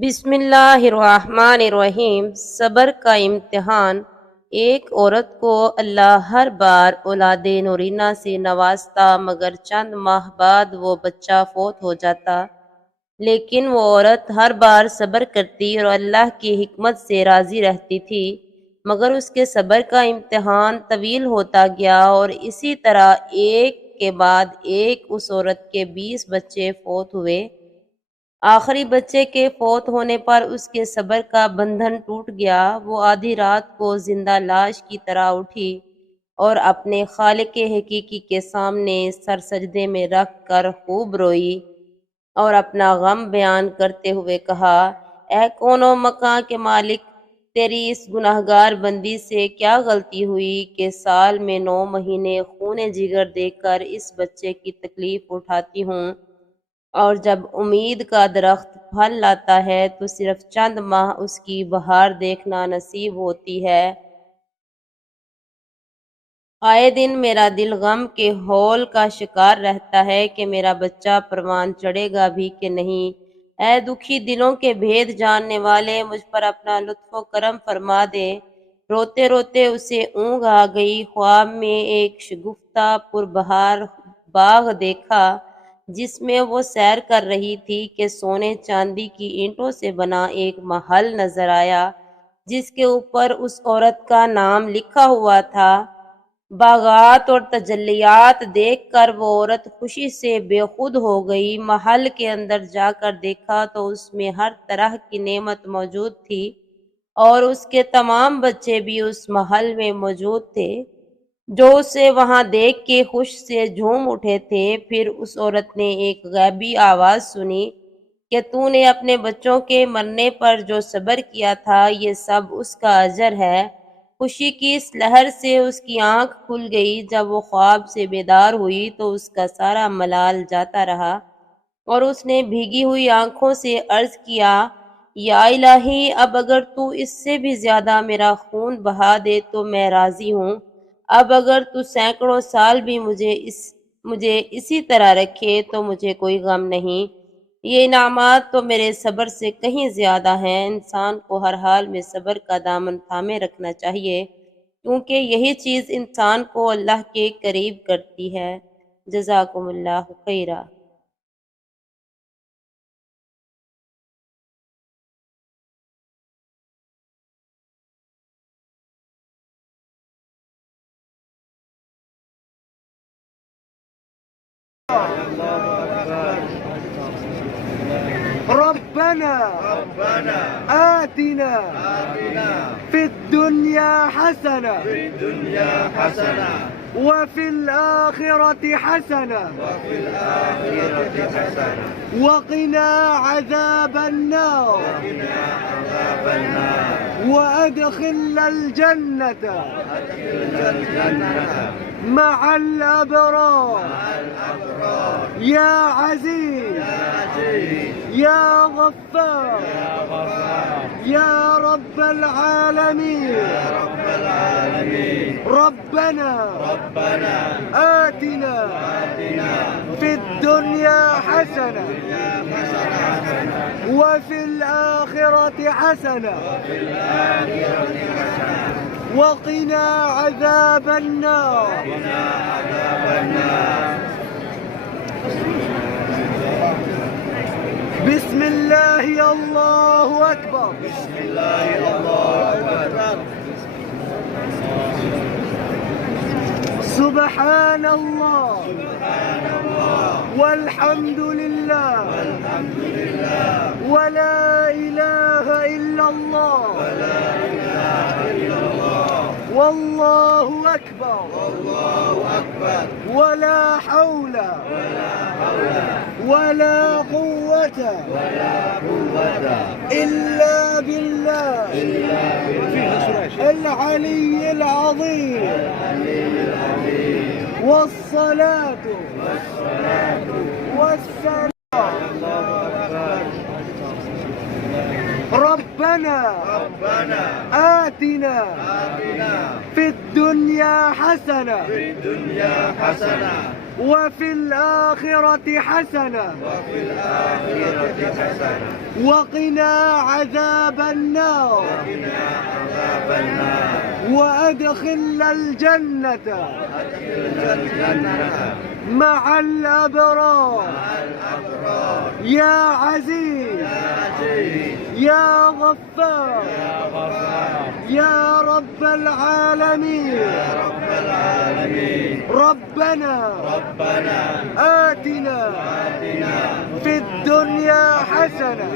بسم اللہ الرحمن الرحیم۔ صبر کا امتحان۔ ایک عورت کو اللہ ہر بار اولاد نورینہ سے نوازتا، مگر چند ماہ بعد وہ بچہ فوت ہو جاتا، لیکن وہ عورت ہر بار صبر کرتی اور اللہ کی حکمت سے راضی رہتی تھی، مگر اس کے صبر کا امتحان طویل ہوتا گیا اور اسی طرح ایک کے بعد ایک اس عورت کے 20 بچے فوت ہوئے۔ آخری بچے کے فوت ہونے پر اس کے صبر کا بندھن ٹوٹ گیا۔ وہ آدھی رات کو زندہ لاش کی طرح اٹھی اور اپنے خالق حقیقی کے سامنے سر سجدے میں رکھ کر خوب روئی اور اپنا غم بیان کرتے ہوئے کہا، اے کون و مکان کے مالک، تیری اس گناہگار بندی سے کیا غلطی ہوئی کہ سال میں 9 مہینے خون جگر دے کر اس بچے کی تکلیف اٹھاتی ہوں، اور جب امید کا درخت پھل لاتا ہے تو صرف چند ماہ اس کی بہار دیکھنا نصیب ہوتی ہے۔ آئے دن میرا دل غم کے ہول کا شکار رہتا ہے کہ میرا بچہ پروان چڑھے گا بھی کہ نہیں۔ اے دکھی دلوں کے بھید جاننے والے، مجھ پر اپنا لطف و کرم فرما دے۔ روتے روتے اسے اونگ آ گئی۔ خواب میں ایک شگفتہ پربہار باغ دیکھا جس میں وہ سیر کر رہی تھی کہ سونے چاندی کی اینٹوں سے بنا ایک محل نظر آیا جس کے اوپر اس عورت کا نام لکھا ہوا تھا۔ باغات اور تجلیات دیکھ کر وہ عورت خوشی سے بے خود ہو گئی۔ محل کے اندر جا کر دیکھا تو اس میں ہر طرح کی نعمت موجود تھی اور اس کے تمام بچے بھی اس محل میں موجود تھے جو اسے وہاں دیکھ کے خوش سے جھوم اٹھے تھے۔ پھر اس عورت نے ایک غیبی آواز سنی کہ تو نے اپنے بچوں کے مرنے پر جو صبر کیا تھا یہ سب اس کا اجر ہے۔ خوشی کی اس لہر سے اس کی آنکھ کھل گئی۔ جب وہ خواب سے بیدار ہوئی تو اس کا سارا ملال جاتا رہا اور اس نے بھیگی ہوئی آنکھوں سے عرض کیا، یا الہی، اب اگر تو اس سے بھی زیادہ میرا خون بہا دے تو میں راضی ہوں۔ اب اگر تو سینکڑوں سال بھی مجھے اسی طرح رکھے تو مجھے کوئی غم نہیں۔ یہ انعامات تو میرے صبر سے کہیں زیادہ ہیں۔ انسان کو ہر حال میں صبر کا دامن تھامے رکھنا چاہیے، کیونکہ یہی چیز انسان کو اللہ کے قریب کرتی ہے۔ جزاکم اللہ خیرا۔ ربنا آتنا في الدنيا حسنة وفي الآخرة حسنة وقنا عذاب النار وأدخلنا الجنة مع الأبرار يا عزيز يا غفار يا رب العالمين ربنا آتنا في الدنيا حسنة وفي الآخرة حسنة وقنا عذاب النار بسم الله الله أكبر بسم الله الله أكبر سبحان الله والحمد لله ولا إله إلا الله والله أكبر ولا حول ولا قوة إلا بالله العلي العظيم والصلاة والسلام ربنا آتنا في الدنيا حسنة وفي الآخرة حسنة وقنا عذاب النار وأدخلنا الجنة مع الأبرار يا عزيز يا غفار يا رب العالمين ربنا آتنا في الدنيا حسنة